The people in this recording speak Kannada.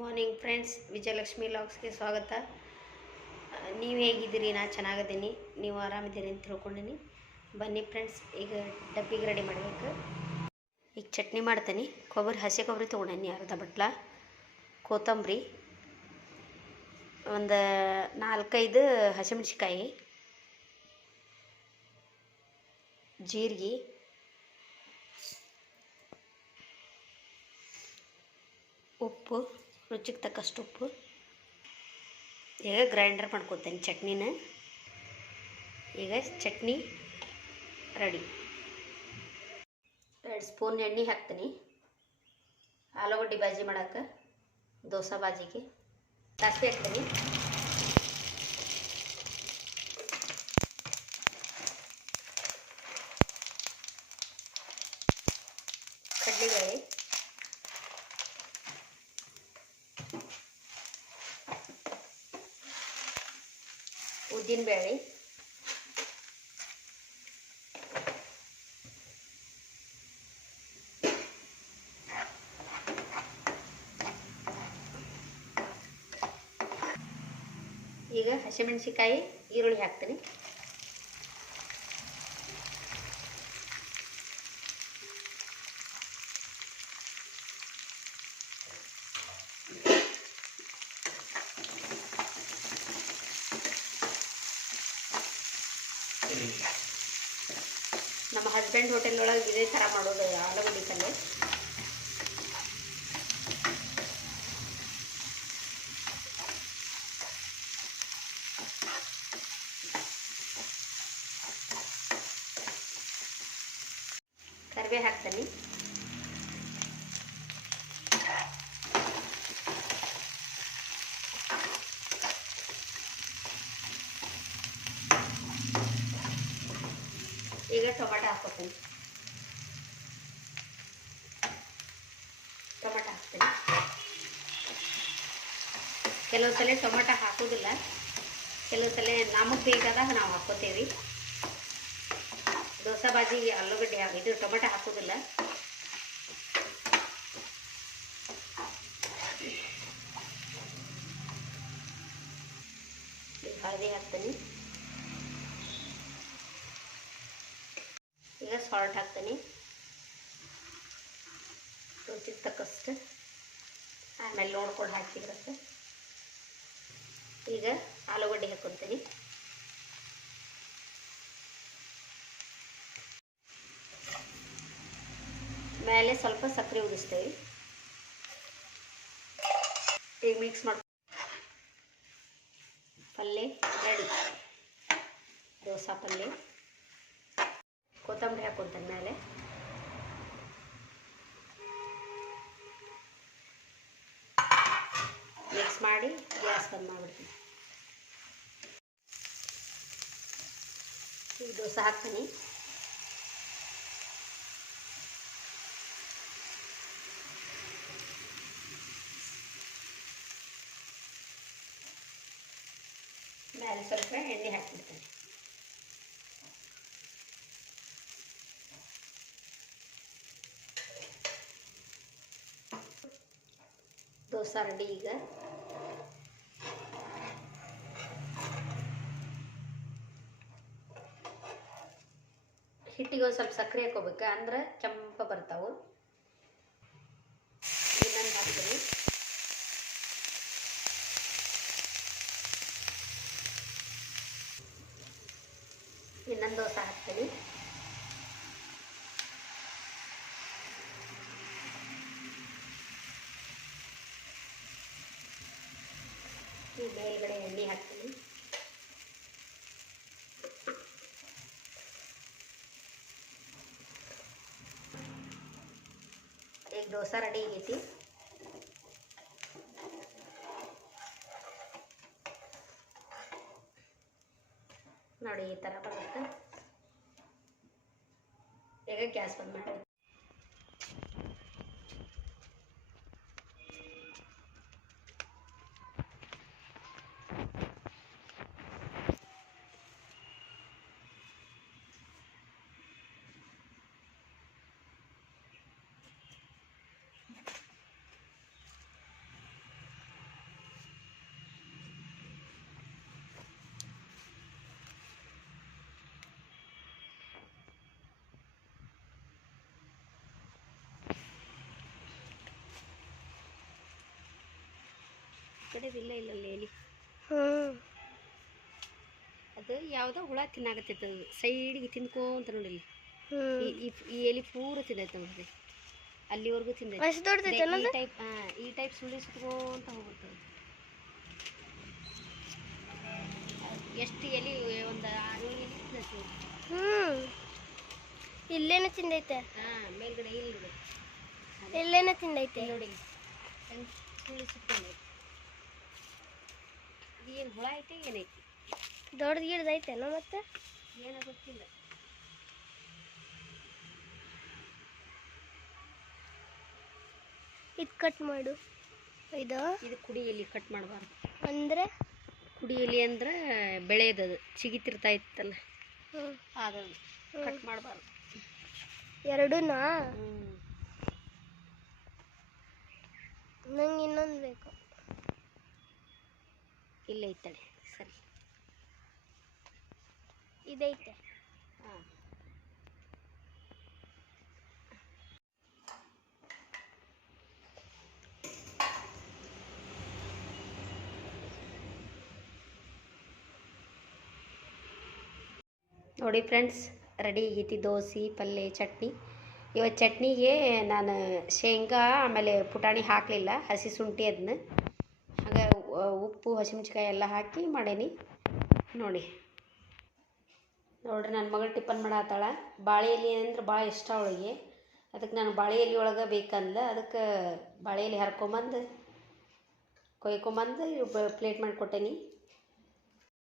ಮಾರ್ನಿಂಗ್ ಫ್ರೆಂಡ್ಸ್, ವಿಜಯಲಕ್ಷ್ಮಿ ಲಾಗ್ಸ್ಗೆ ಸ್ವಾಗತ. ನೀವು ಹೇಗಿದ್ದೀರಿ? ನಾನು ಚೆನ್ನಾಗಿದ್ದೀನಿ, ನೀವು ಆರಾಮಿದ್ದೀರಿ ಅಂತ ತಿಳ್ಕೊಂಡಿನಿ. ಬನ್ನಿ ಫ್ರೆಂಡ್ಸ್, ಈಗ ಡಬ್ಬಿಗೆ ರೆಡಿ ಮಾಡಬೇಕು. ಈಗ ಚಟ್ನಿ ಮಾಡ್ತೀನಿ. ಹಸಿ ಕೊಬ್ಬರಿ ತೊಗೊಂಡೇನಿ, ಅರ್ಧ ಬಟ್ಲ ಕೊತ್ತಂಬರಿ, ಒಂದು 4-5 ಹಸಿಮೆಣ್ಸಿಕಾಯಿ, ಜೀರಿಗೆ, ಉಪ್ಪು, ರುಚಿಗೆ ತಕ್ಕಷ್ಟು ಉಪ್ಪು. ಈಗ ಗ್ರೈಂಡರ್ ಮಾಡ್ಕೊತೇನೆ ಚಟ್ನಿನ. ಈಗ ಚಟ್ನಿ ರೆಡಿ. 2 ಸ್ಪೂನ್ ಎಣ್ಣೆ ಹಾಕ್ತೀನಿ ಆಲೂಗಡ್ಡೆ ಬಾಜಿ ಮಾಡೋಕ್ಕೆ, ದೋಸೆ ಬಾಜಿಗೆ. ಸಾಸಿವೆ ಹಾಕ್ತೀನಿ, ಕಡಲೆಬೇಳೆ, ಉದ್ದಿನಬೇಳೆ, ಈಗ ಹಸಿಮೆಣಸಿಕಾಯಿ, ಈರುಳ್ಳಿ ಹಾಕ್ತೀನಿ. ನಮ್ಮ ಹಸ್ಬೆಂಡ್ ಹೋಟೆಲ್ ಒಳಗೆ ಇದೇ ಥರ ಮಾಡೋದು, ಆಲೂಗಡ್ಡೆ ಪಲ್ಯ. ಕರಿಬೇವು ಹಾಕ್ತೀನಿ, ಈಗ ಟೊಮೆಟೊ ಹಾಕ್ತೀನಿ. ಕೆಲವು ಸಲ ಟೊಮೆಟೊ ಹಾಕೋದಿಲ್ಲ, ಕೆಲವು ಸಲ ನಮಗೆ ಬೇಕಾದಾಗ ನಾವು ಹಾಕೋತೇವೆ. ದೋಸೆ ಬಾಜಿಗೆ ಆಲೂಗಡ್ಡೆ ಇದು ಟೊಮೆಟೊ ಹಾಕೋದಿಲ್ಲ. ಹಳದಿ ಹಾಕ್ತೀನಿ, ಈಗ ಸಾಲ್ಟ್ ಹಾಕ್ತೀನಿ ರುಚಿಗೆ ತಕ್ಕಷ್ಟು, ಆಮೇಲೆ ನೋಡ್ಕೊಂಡು ಹಾಕಿದ್ರತ್ತೆ. ಈಗ ಆಲೂಗಡ್ಡೆ ಹಾಕ್ಕೊತೀನಿ. ಮೇಲೆ ಸ್ವಲ್ಪ ಸಕ್ಕರೆ ಉದಿಸ್ತೇವೆ. ಈಗ ಮಿಕ್ಸ್ ಮಾಡಿ ಪಲ್ಯ ರೆಡಿ. ದೋಸೆ ಪಲ್ಯ. ಕೊತ್ತಂಬರಿ ಹಾಕ್ಕೊಂತೀನಿ ಮೇಲೆ. ಮಿಕ್ಸ್ ಮಾಡಿ ಗ್ಯಾಸ್ ಬಂದ್ ಮಾಡಿಬಿಡ್ತೀನಿ. ಈಗ ದೋಸೆ ಹಾಕ್ತೀನಿ. ಮೇಲೆ ಸ್ವಲ್ಪ ಎಣ್ಣೆ ಹಾಕ್ಬಿಡ್ತೀನಿ. ದೋಸೆ ರೆಡಿ. ಈಗ ಹಿಟ್ಟಿಗೆ ಒಂದು ಸ್ವಲ್ಪ ಸಕ್ಕರೆ ಹಾಕೋಬೇಕು, ಅಂದ್ರೆ ಕೆಂಪ ಬರ್ತಾವು. ಇನ್ನೊಂದು ಹಾಕ್ತೀನಿ. ಇನ್ನೊಂದು ದೋಸೆ ಹಾಕ್ತೀನಿ. ಈ ಮೇಲ್ಗಡೆ ಎಣ್ಣೆ ಹಾಕ್ತೀನಿ. ಈಗ ದೋಸೆ ರೆಡಿ ಆಗೈತಿ. ನೋಡಿ, ಈ ಥರ ಬರುತ್ತೆ. ಈಗ ಗ್ಯಾಸ್ ಬಂದ್ ಮಾಡಿ. ಕಡೆ ಇಲ್ಲ ಇಲ್ಲಲ್ಲ ಎಲಿ. ಹ್ಞೂ ಅದು ಯಾವುದೋ ಹುಳ ತಿನ್ನಾಗತ್ತೈತೆ, ಅದು ಸೈಡಿಗೆ ತಿನ್ಕೊಂತ ನೋಡಿಲ್ಲಿ. ಹ್ಞೂ ಈ ಎಲಿ ಪೂರ ತಿನ್ನೈತೆ ನೋಡ್ರಿ, ಅಲ್ಲಿವರೆಗೂ ತಿಂದೈತೆ. ಅಷ್ಟು ದೊಡ್ಡದೈತೆ ಅನ್ನೋದು? ಈ ಟೈಪ್ ಸುಳಿ ಸುತ್ಕೊಂತ ಹೋಗುತ್ತೆ. ಎಷ್ಟು ಎಲಿ, ಒಂದು 6 ಎಲಿ ತಿನ್ನೈತೆ. ಇಲ್ಲೇನ ತಿಂದೈತೆ? ಮೇಲ್ಗಡೆ ಇಲ್ಲಿ ನೋಡಿ, ಇಲ್ಲೇನ ತಿಂದೈತೆ ನೋಡಿ, ಸುಳಿ ಸುತ್ತೈತೆ. ಏನು ಹುಳ ಐತೆ ಏನೈತಿ? ದೊಡ್ಡ ಗಿಡದೈತೇನೋ ಮತ್ತೆ? ಏನೋ ಗೊತ್ತಿಲ್ಲ. ಇದು ಕಟ್ ಮಾಡು. ಇದು ಕುಡಿ ಎಲಿ ಕಟ್ ಮಾಡಬಾರ್ದು. ಅಂದರೆ ಕುಡಿ ಎಲಿ ಅಂದ್ರೆ ಬೆಳೆಯದದು ಚಿಗಿತಿರ್ತಾ ಇತ್ತಲ್ಲ, ಅದು ಕಟ್ ಮಾಡಬಾರ್ದು. ಎರಡೂನಾ? ನಂಗೆ ಇನ್ನೊಂದು ಬೇಕು. ಇಲ್ಲ ಐತಡೆ, ಸರಿ ಇದೈತೆ. ಹಾಂ, ನೋಡಿ ಫ್ರೆಂಡ್ಸ್, ರೆಡಿ ಆಗೈತಿ ದೋಸೆ, ಪಲ್ಯ, ಚಟ್ನಿ. ಇವತ್ತು ಚಟ್ನಿಗೆ ನಾನು ಶೇಂಗಾ ಆಮೇಲೆ ಪುಟಾಣಿ ಹಾಕಲಿಲ್ಲ, ಹಸಿ ಶುಂಠಿ ಅದನ್ನ ಹಾಗೆ ಉಪ್ಪು ಹಸಿಮೆಣ್ಸಿಕಾಯಿ ಎಲ್ಲ ಹಾಕಿ ಮಾಡೀನಿ. ನೋಡಿರಿ, ನನ್ನ ಮಗಳು ಟಿಫನ್ ಮಾಡತ್ತಾಳ. ಬಾಳೆ ಎಲೆ ಅಂದ್ರೆ ಭಾಳ ಇಷ್ಟ ಅವಳಿಗೆ. ಅದಕ್ಕೆ ನಾನು ಬಾಳೆ ಎಲೆ ಒಳಗೆ ಬೇಕಂದ್ಲ, ಅದಕ್ಕೆ ಬಾಳೆ ಎಲೆ ಹರ್ಕೊಂಬಂದು ಕೊಯ್ಕೊಂಬಂದು ಪ್ಲೇಟ್ ಮಾಡಿಕೊಟ್ಟೇನಿ.